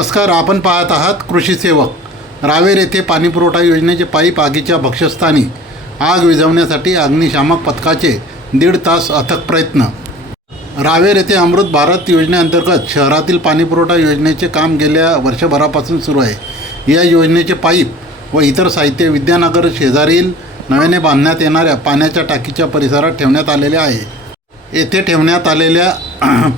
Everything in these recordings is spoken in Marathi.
नमस्कार, आपण पाहत आहात कृषी सेवक। रावेर येथे पाणीपुरवठा योजनेचे पाईप आगीच्या भक्ष्यस्थानी। आग विझवण्यासाठी अग्निशामक पथकाचे 1.5 तास अथक प्रयत्न। रावेर येथे अमृत भारत योजनेअंतर्गत शहरातील पाणीपुरवठा योजनेचे काम गेल्या वर्षभरापासून सुरू आहे। या योजनेचे पाईप व इतर साहित्य विद्यानगर शेजारील नव्याने बांधण्यात येणाऱ्या पाण्याच्या टाकीच्या परिसरात ठेवण्यात आलेले आहे। येथे ठेवण्यात आलेल्या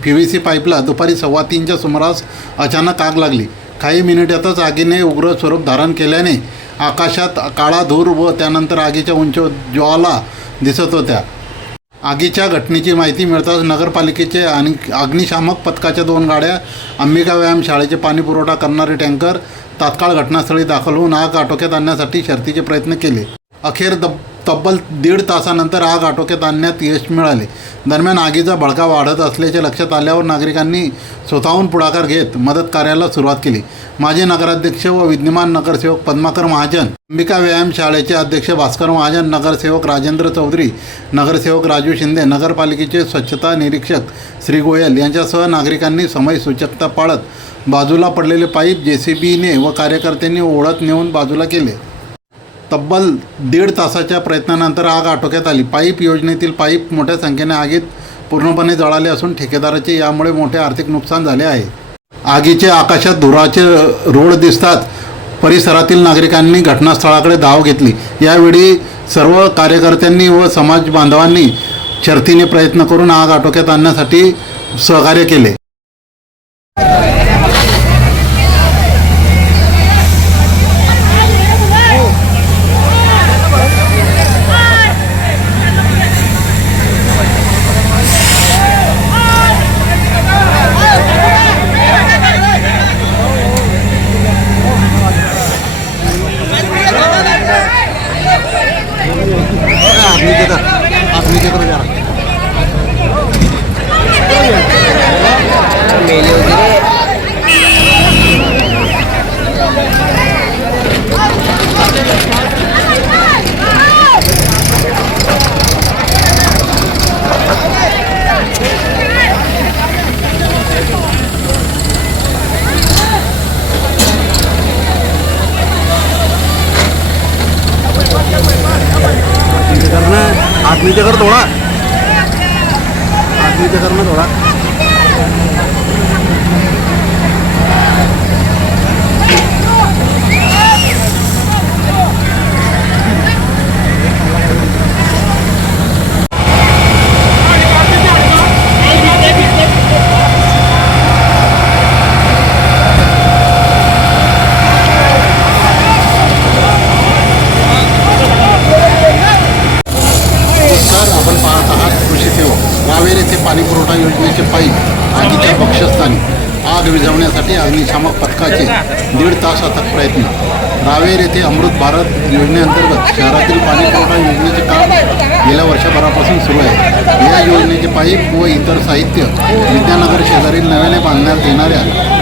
PVC पाईपला दुपारी 2:15च्या सुमारास अचानक आग लागली। काही मिनिटातच आगीने उग्र स्वरूप धारण केल्याने आकाशात काळा धूर व त्यानंतर आगीच्या उंच ज्वाला दिसत होत्या। आगीच्या घटनेची माहिती मिळताच नगरपालिकेचे आणि अग्निशामक पथकाच्या 2 गाड्या, अंबिका व्यायाम शाळेचे पाणी पुरवठा करणारे टँकर तात्काळ घटनास्थळी दाखल होऊन आग आटोक्यात आणण्यासाठी शर्थीचे प्रयत्न केले। अखेर तब्बल 1.5 तासानंतर आग आटोक्यात आणण्यात यश मिळाले। दरम्यान आगीचा भडका वाढत असल्याचे लक्षात आल्यावर नागरिकांनी स्वतःहून पुढाकार घेत मदत कार्याला सुरुवात केली। माजी नगराध्यक्ष व विद्यमान नगरसेवक पद्माकर महाजन, अंबिका व्यायाम शाळेचे अध्यक्ष भास्कर महाजन, नगरसेवक राजेंद्र चौधरी, नगरसेवक राजू शिंदे, नगरपालिकेचे स्वच्छता निरीक्षक श्री गोयल यांच्यासह नागरिकांनी समयसूचकता पाळत बाजूला पडलेले पाईप JCBने व कार्यकर्त्यांनी ओढत नेऊन बाजूला केले। तब्बल 1.5 तासाच्या प्रयत्नानंतर आग आटोक्यात आली। पाईप योजनेतील पाईप मोठ्या संख्येने आगीत पूर्णपणे जळाले असून ठेकेदाराचे यामुळे मोठे आर्थिक नुकसान झाले आहे। आगीचे आकाशात धुराचे रोड दिसतात परिसरातील नागरिकांनी घटनास्थळाकडे धाव घेतली। यावेळी सर्व कार्यकर्त्यांनी व समाज बांधवांनी शर्थीने प्रयत्न करून आग आटोक्यात आणण्यासाठी सहकार्य केले। नीचे कर थोड़ा, नीचे करना थोड़ा। रावेर येथे पाणीपुरवठा योजनेचे पाईप आगीच्या भक्ष्यस्थानी। आग विझवण्यासाठी अग्निशामक पथकाचे 1.5 तास अथक प्रयत्न। रावेर येथे अमृत भारत योजनेअंतर्गत शहरातील पाणीपुरवठा योजनेचे काम गेल्या वर्षभरापासून सुरू आहे। या योजनेचे पाईप व इतर साहित्य विद्यानगर शेजारील नव्याने बांधण्यात येणाऱ्या